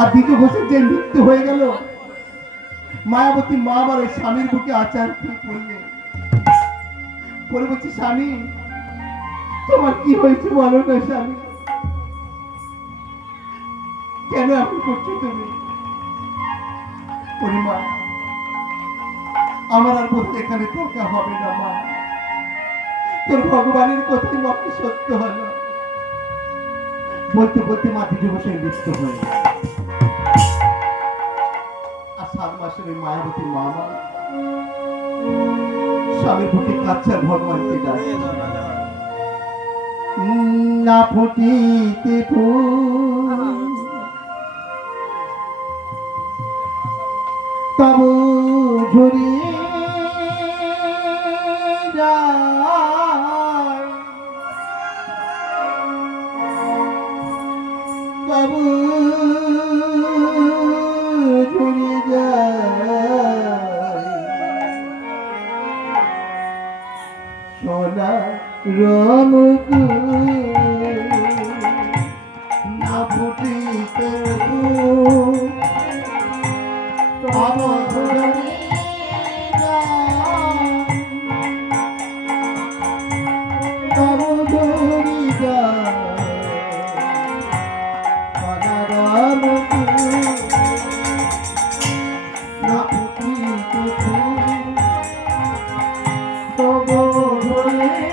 আর দ্বিতীয় ঘোষের যে মৃত্যু হয়ে গেল, মায়াবতী মা আমার ওই স্বামীর বুকে আচার দিয়ে পড়লে বলে বলছি, স্বামী, তোমার কি হয়েছে বলো না স্বামী? কেন এমন করছ তুমি? পরিমা আমার আর বলতে এখানে থাকা হবে না, মা। তোর ভগবানের কথাই মাকে সত্য হয় না। বলতে বলতে মাটি যুবসের মৃত্যু হয়ে গেল। আর সাত মায়াবতী মা আমার স্বামীর প্রতি কাচ্চার ভগবানকে ডাকে। না ফুটিতে তবু ঝুরি সোনা রমকু না ফুটিতে ফুল। না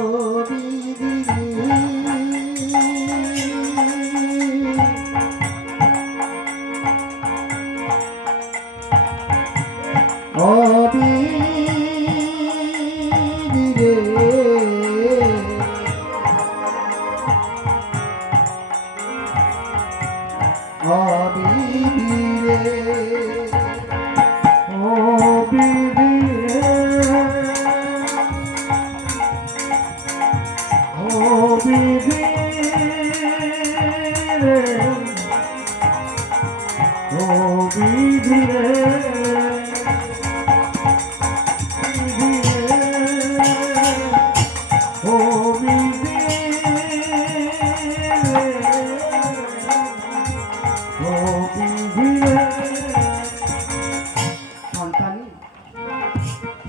ও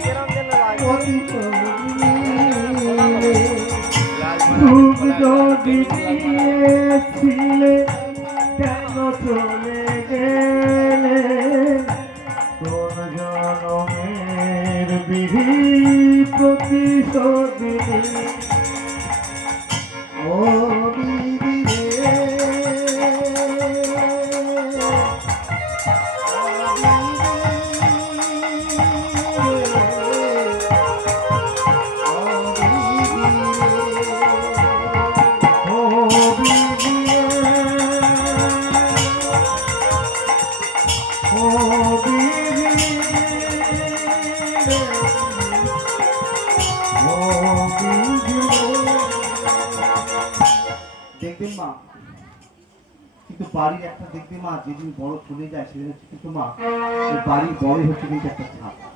কিরম যেন দেখবেন মা, কিন্তু বাড়ির একটা দেখবে মা যেদিন বড় চলে যায়, সেদিন হচ্ছে কিন্তু মা বাড়ির বড় হচ্ছে কিন্তু একটা ছাপা।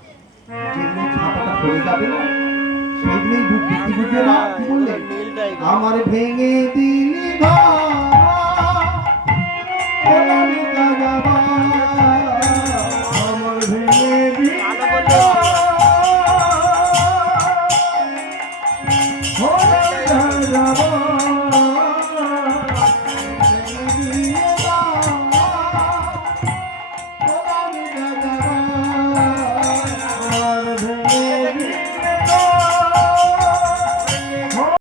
যেদিন ছাপাটা পড়ে যাবে না ভেঙে দিলি ঘর